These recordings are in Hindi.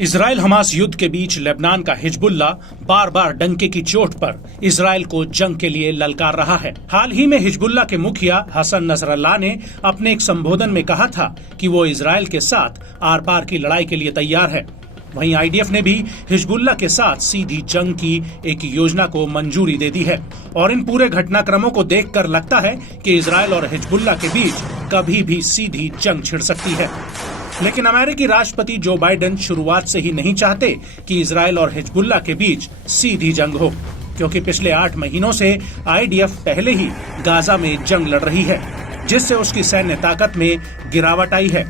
इजराइल हमास युद्ध के बीच लेबनान का हिजबुल्ला बार बार डंके की चोट पर इजराइल को जंग के लिए ललकार रहा है। हाल ही में हिजबुल्ला के मुखिया हसन नसरल्लाह ने अपने एक संबोधन में कहा था कि वो इजराइल के साथ आर पार की लड़ाई के लिए तैयार है। वहीं आईडीएफ ने भी हिजबुल्ला के साथ सीधी जंग की एक योजना को मंजूरी दे दी है और इन पूरे घटनाक्रमों को देखकर लगता है कि इजराइल और हिजबुल्ला के बीच कभी भी सीधी जंग छिड़ सकती है। लेकिन अमेरिकी राष्ट्रपति जो बाइडेन शुरुआत से ही नहीं चाहते कि इजराइल और हिजबुल्ला के बीच सीधी जंग हो, क्योंकि पिछले 8 महीनों से आईडीएफ पहले ही गाजा में जंग लड़ रही है, जिससे उसकी सैन्य ताकत में गिरावट आई है।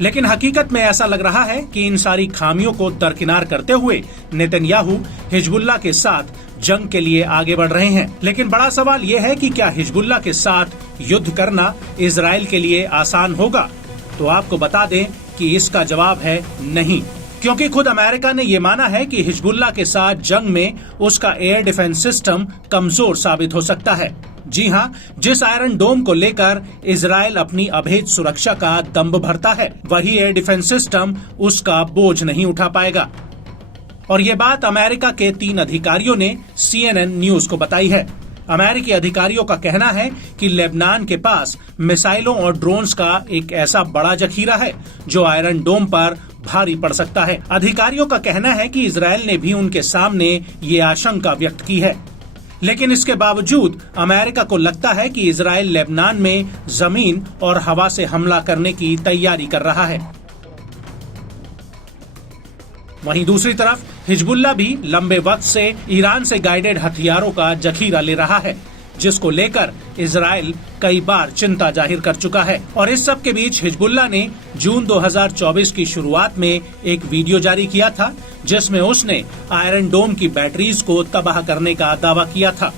लेकिन हकीकत में ऐसा लग रहा है कि इन सारी खामियों को दरकिनार करते हुए नेतन्याहू हिजबुल्ला के साथ जंग के लिए आगे बढ़ रहे हैं। लेकिन बड़ा सवाल ये है कि क्या हिजबुल्ला के साथ युद्ध करना इजराइल के लिए आसान होगा? तो आपको बता दें कि इसका जवाब है नहीं, क्योंकि खुद अमेरिका ने ये माना है कि हिजबुल्ला के साथ जंग में उसका एयर डिफेंस सिस्टम कमजोर साबित हो सकता है। जी हाँ, जिस आयरन डोम को लेकर इजराइल अपनी अभेद सुरक्षा का दंभ भरता है, वही एयर डिफेंस सिस्टम उसका बोझ नहीं उठा पाएगा। और ये बात अमेरिका के 3 अधिकारियों ने CNN न्यूज को बताई है। अमेरिकी अधिकारियों का कहना है कि लेबनान के पास मिसाइलों और ड्रोन्स का एक ऐसा बड़ा जखीरा है जो आयरन डोम पर भारी पड़ सकता है। अधिकारियों का कहना है कि इजराइल ने भी उनके सामने ये आशंका व्यक्त की है, लेकिन इसके बावजूद अमेरिका को लगता है कि इजराइल लेबनान में जमीन और हवा से हमला करने की तैयारी कर रहा है। वहीं दूसरी तरफ हिजबुल्ला भी लंबे वक्त से ईरान से गाइडेड हथियारों का जखीरा ले रहा है, जिसको लेकर इजराइल कई बार चिंता जाहिर कर चुका है। और इस सब के बीच हिजबुल्ला ने जून 2024 की शुरुआत में एक वीडियो जारी किया था, जिसमें उसने आयरन डोम की बैटरीज को तबाह करने का दावा किया था।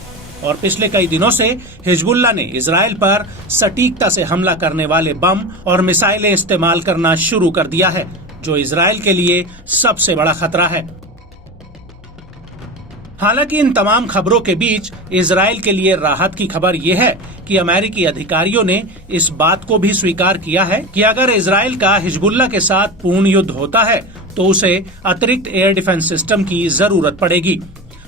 और पिछले कई दिनों से हिजबुल्ला ने इजराइल पर सटीकता से हमला करने वाले बम और मिसाइलें इस्तेमाल करना शुरू कर दिया है, जो इजराइल के लिए सबसे बड़ा खतरा है। हालांकि इन तमाम खबरों के बीच इजराइल के लिए राहत की खबर यह है कि अमेरिकी अधिकारियों ने इस बात को भी स्वीकार किया है कि अगर इजराइल का हिजबुल्ला के साथ पूर्ण युद्ध होता है तो उसे अतिरिक्त एयर डिफेंस सिस्टम की जरूरत पड़ेगी।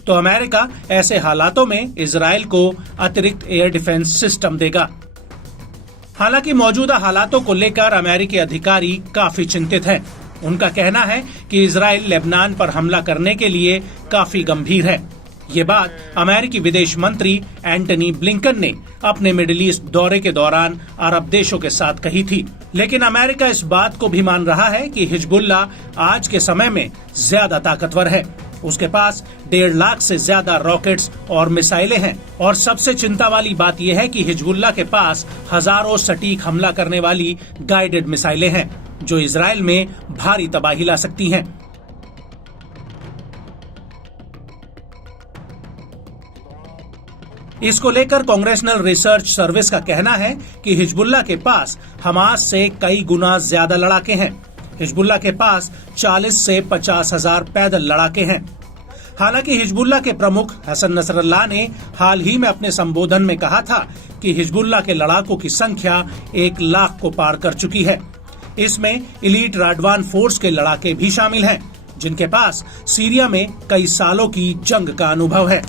तो अमेरिका ऐसे हालातों में इजराइल को अतिरिक्त एयर डिफेंस सिस्टम देगा। हालांकि मौजूदा हालातों को लेकर अमेरिकी अधिकारी काफी चिंतित हैं। उनका कहना है कि इजराइल लेबनान पर हमला करने के लिए काफी गंभीर है। ये बात अमेरिकी विदेश मंत्री एंटनी ब्लिंकन ने अपने मिडिल ईस्ट दौरे के दौरान अरब देशों के साथ कही थी। लेकिन अमेरिका इस बात को भी मान रहा है कि हिजबुल्ला आज के समय में ज्यादा ताकतवर है। उसके पास 1.5 लाख से ज्यादा रॉकेट्स और मिसाइलें हैं। और सबसे चिंता वाली बात यह है कि हिजबुल्ला के पास हजारों सटीक हमला करने वाली गाइडेड मिसाइलें हैं, जो इजराइल में भारी तबाही ला सकती हैं। इसको लेकर कांग्रेसनल रिसर्च सर्विस का कहना है कि हिजबुल्ला के पास हमास से कई गुना ज्यादा लड़ाके हैं। हिजबुल्ला के पास 40 से 50 हजार पैदल लड़ाके हैं। हालांकि हिजबुल्ला के प्रमुख हसन नसरल्लाह ने हाल ही में अपने संबोधन में कहा था कि हिजबुल्ला के लड़ाकों की संख्या 1 लाख को पार कर चुकी है। इसमें इलीट राडवान फोर्स के लड़ाके भी शामिल हैं, जिनके पास सीरिया में कई सालों की जंग का अनुभव है।